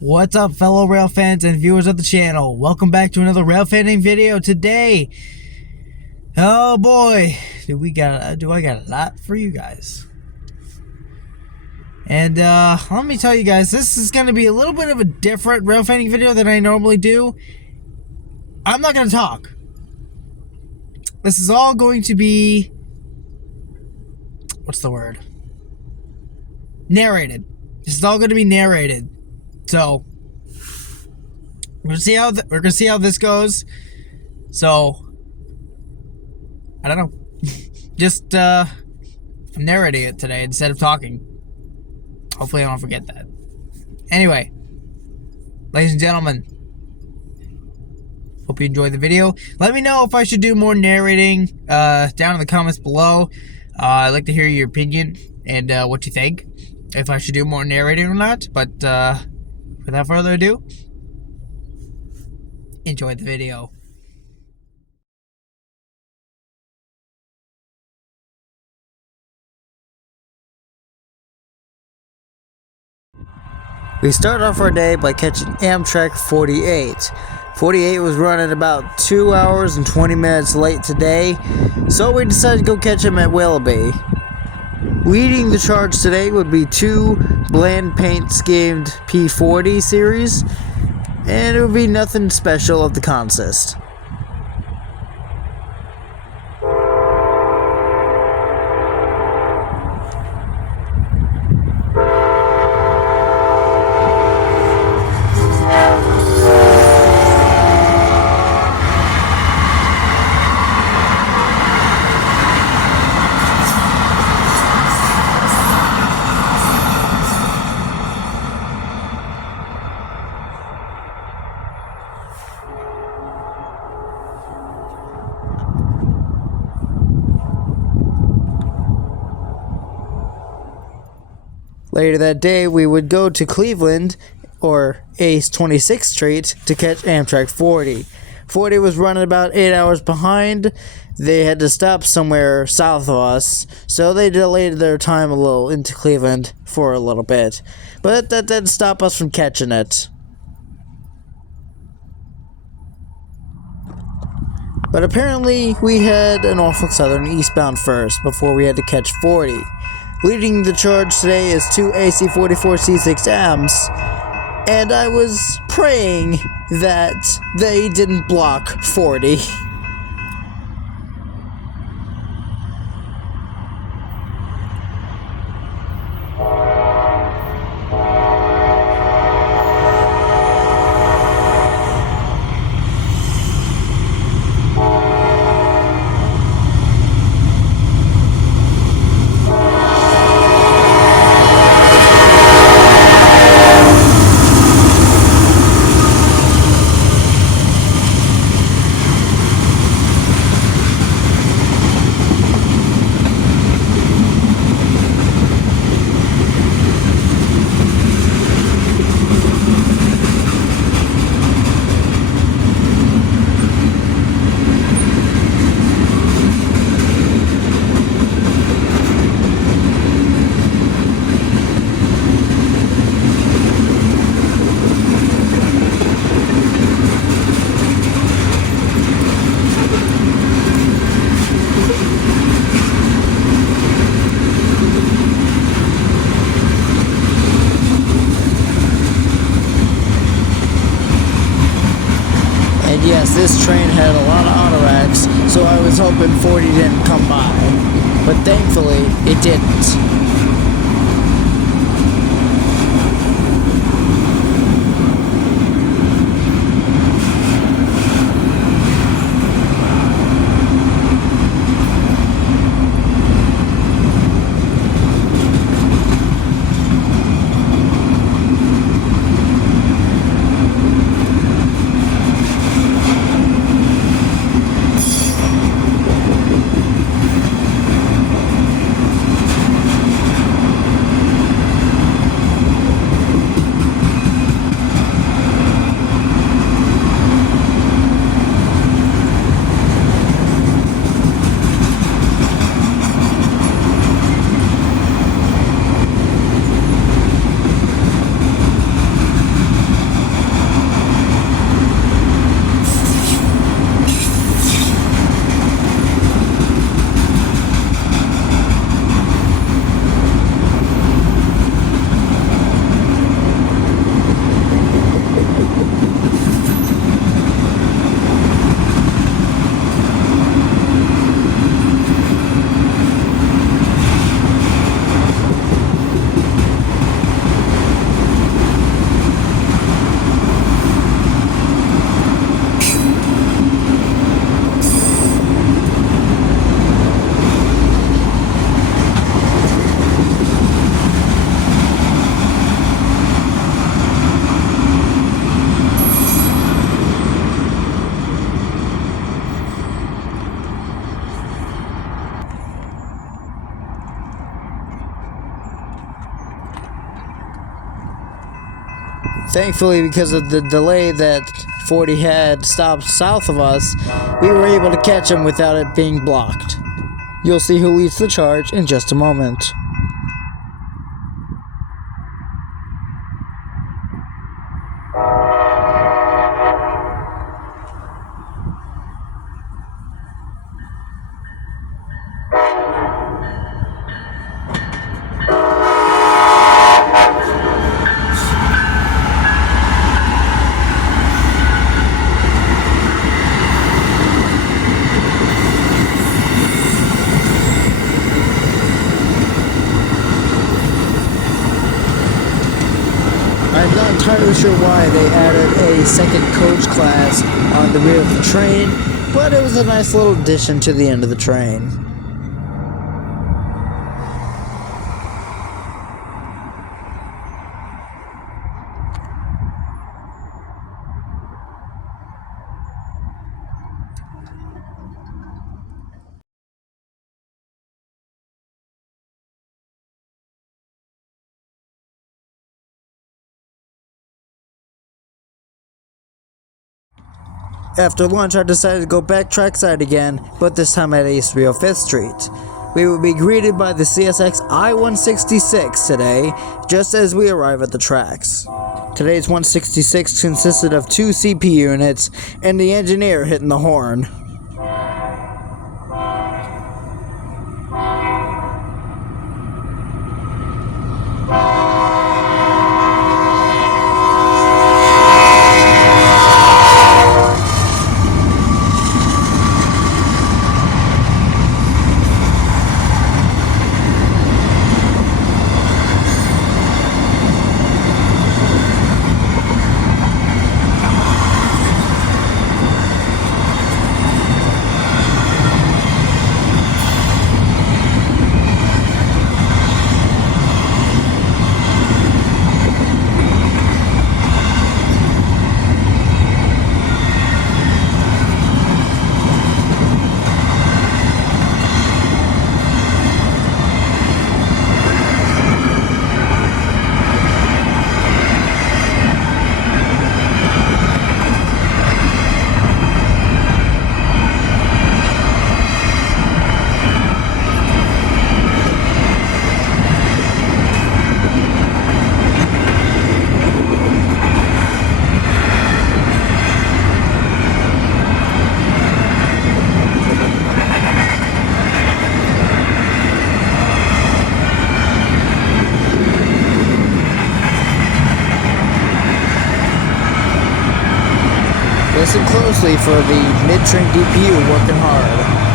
What's up, fellow rail fans and viewers of the channel? Welcome back to another rail fanning video today. Oh boy, do I got a lot for you guys. And let me tell you guys, this is going to be a little bit of a different rail fanning video than I normally do. I'm not going to talk. This is all going to be, what's the word? Narrated. This is all going to be narrated. So we're gonna see how this goes. So I don't know. Just I'm narrating it today instead of talking. Hopefully I don't forget that. Anyway, ladies and gentlemen, hope you enjoyed the video. Let me know if I should do more narrating down in the comments below. I'd like to hear your opinion and what you think, if I should do more narrating or not. But without further ado, enjoy the video. We start off our day by catching Amtrak 48. 48 was running about 2 hours and 20 minutes late today, so we decided to go catch him at Willoughby. Leading the charge today would be two bland paint schemed P40 series, and it would be nothing special of the consist. Later that day, we would go to Cleveland, or Ace 26th Street, to catch Amtrak 40. 40 was running about 8 hours behind. They had to stop somewhere south of us, so they delayed their time a little into Cleveland for a little bit. But that didn't stop us from catching it. But apparently, we had a Norfolk Southern eastbound first, before we had to catch 40. Leading the charge today is two AC-44C6Ms, and I was praying that they didn't block 40. Yes, this train had a lot of autoracks, so I was hoping 40 didn't come by. But thankfully, it didn't. Thankfully, because of the delay that 40 had stopped south of us, we were able to catch him without it being blocked. You'll see who leads the charge in just a moment. I'm not entirely sure why they added a second coach class on the rear of the train, but it was a nice little addition to the end of the train. After lunch, I decided to go back trackside again, but this time at East 305th Street. We will be greeted by the CSX I-166 today, just as we arrive at the tracks. Today's 166 consisted of 2 CP units and the engineer hitting the horn. Listen closely for the mid-train DPU working hard.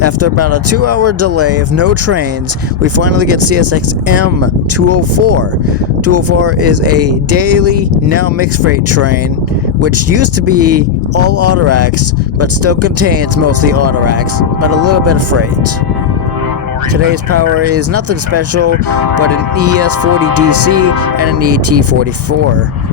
After about a 2-hour delay of no trains, we finally get CSX M204. 204 is a daily, now mixed freight train, which used to be all autoracks, but still contains mostly autoracks, but a little bit of freight. Today's power is nothing special, but an ES40DC and an ET44.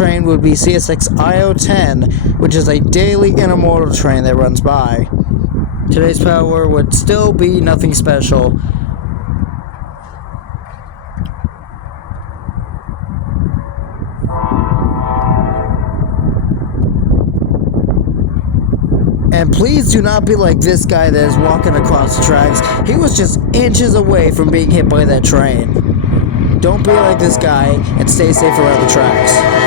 train would be CSX IO10, which is a daily intermodal train that runs by. Today's power would still be nothing special. And please do not be like this guy that is walking across the tracks. He was just inches away from being hit by that train. Don't be like this guy and stay safe around the tracks.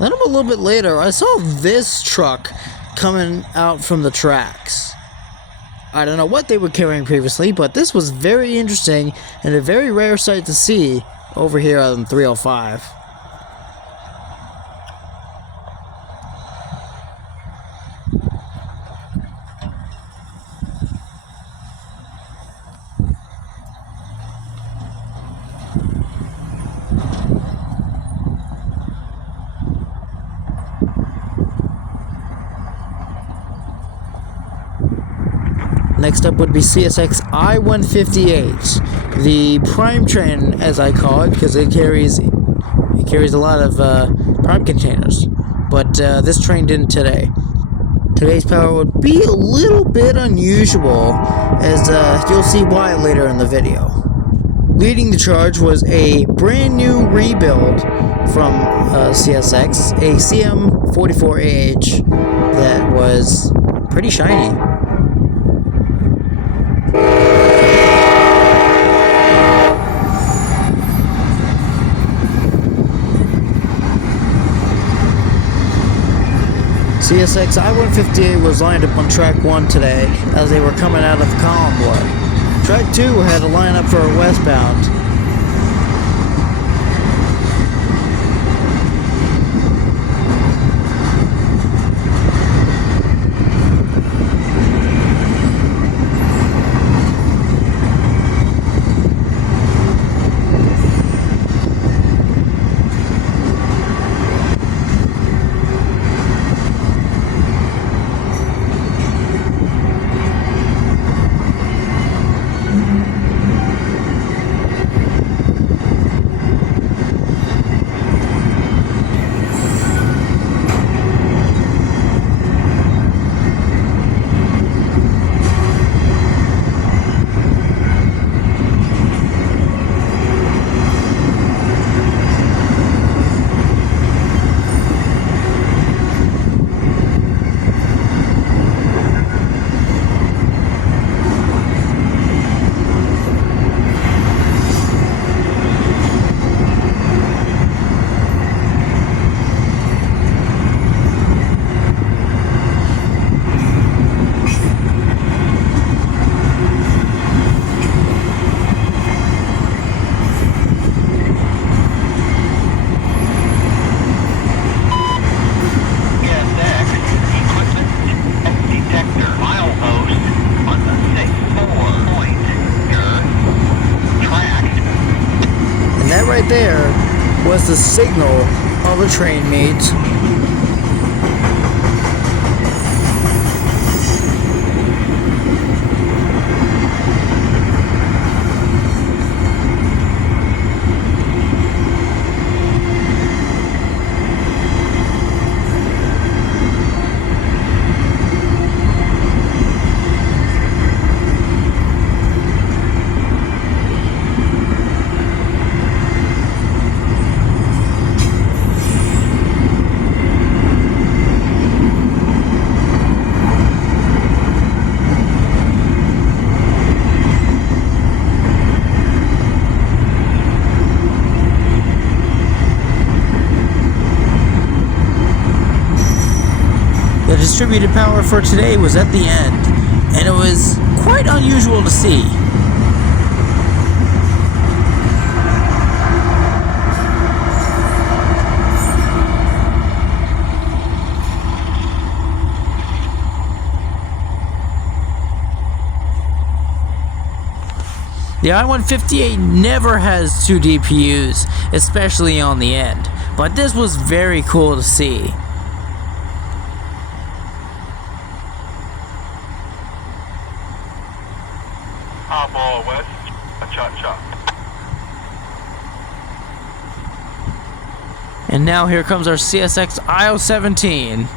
Then a little bit later, I saw this truck coming out from the tracks. I don't know what they were carrying previously, but this was very interesting and a very rare sight to see over here on 305. Next up would be CSX I-158, the prime train, as I call it, because it carries a lot of prime containers. But this train didn't today. Today's power would be a little bit unusual, as you'll see why later in the video. Leading the charge was a brand new rebuild from CSX, a CM44AH that was pretty shiny. CSX I-158 was lined up on track 1 today as they were coming out of Collinwood. Track 2 had a lineup for westbound. Right there was the signal of a train meet. The distributed power for today was at the end, and it was quite unusual to see. The I-158 never has two DPUs, especially on the end, but this was very cool to see. Ball west, cha-cha. And now here comes our CSX IO-17.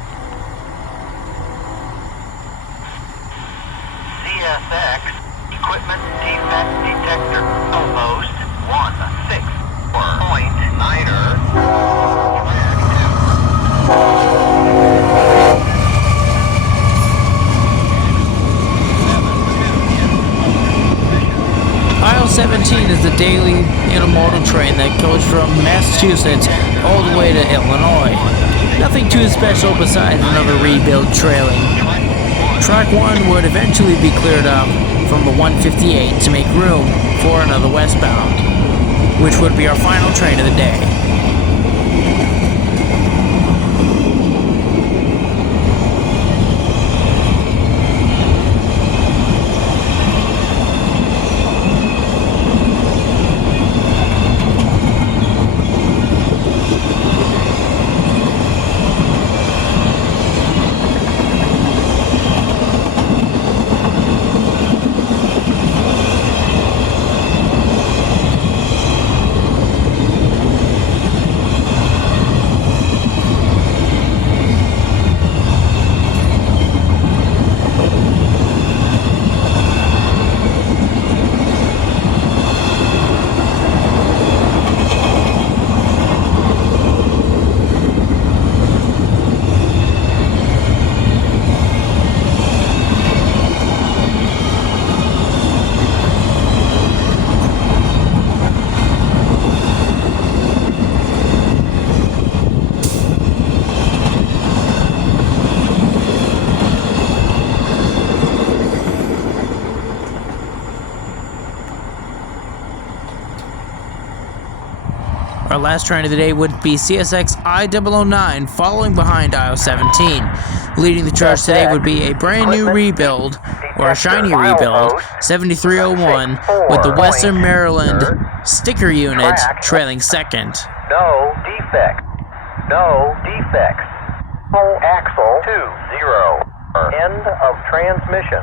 CSX, equipment defect detector, almost 164.9er. IO-17 is the daily intermodal train that goes from Massachusetts all the way to Illinois. Nothing too special besides another rebuild trailing. Track 1 would eventually be cleared up from the 158 to make room for another westbound, which would be our final train of the day. Our last train of the day would be CSX I-009, following behind IO-17. Leading the charge today would be a brand new rebuild, or a shiny rebuild, 7301, with the Western Maryland sticker unit trailing second. No defects. No defects. Full axle 20. End of transmission.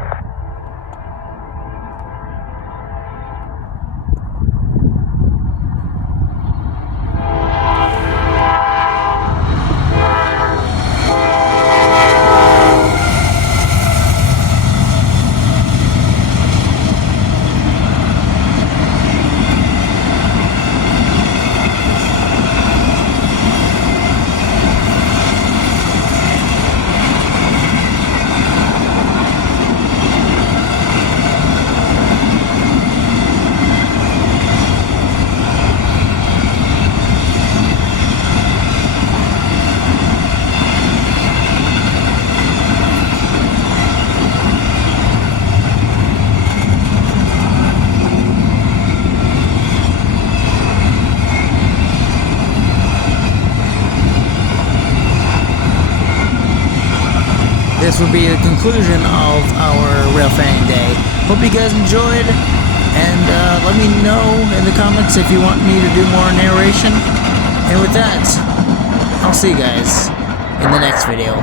This will be the conclusion of our Rail Fanning Day. Hope you guys enjoyed, and let me know in the comments if you want me to do more narration. And with that, I'll see you guys in the next video.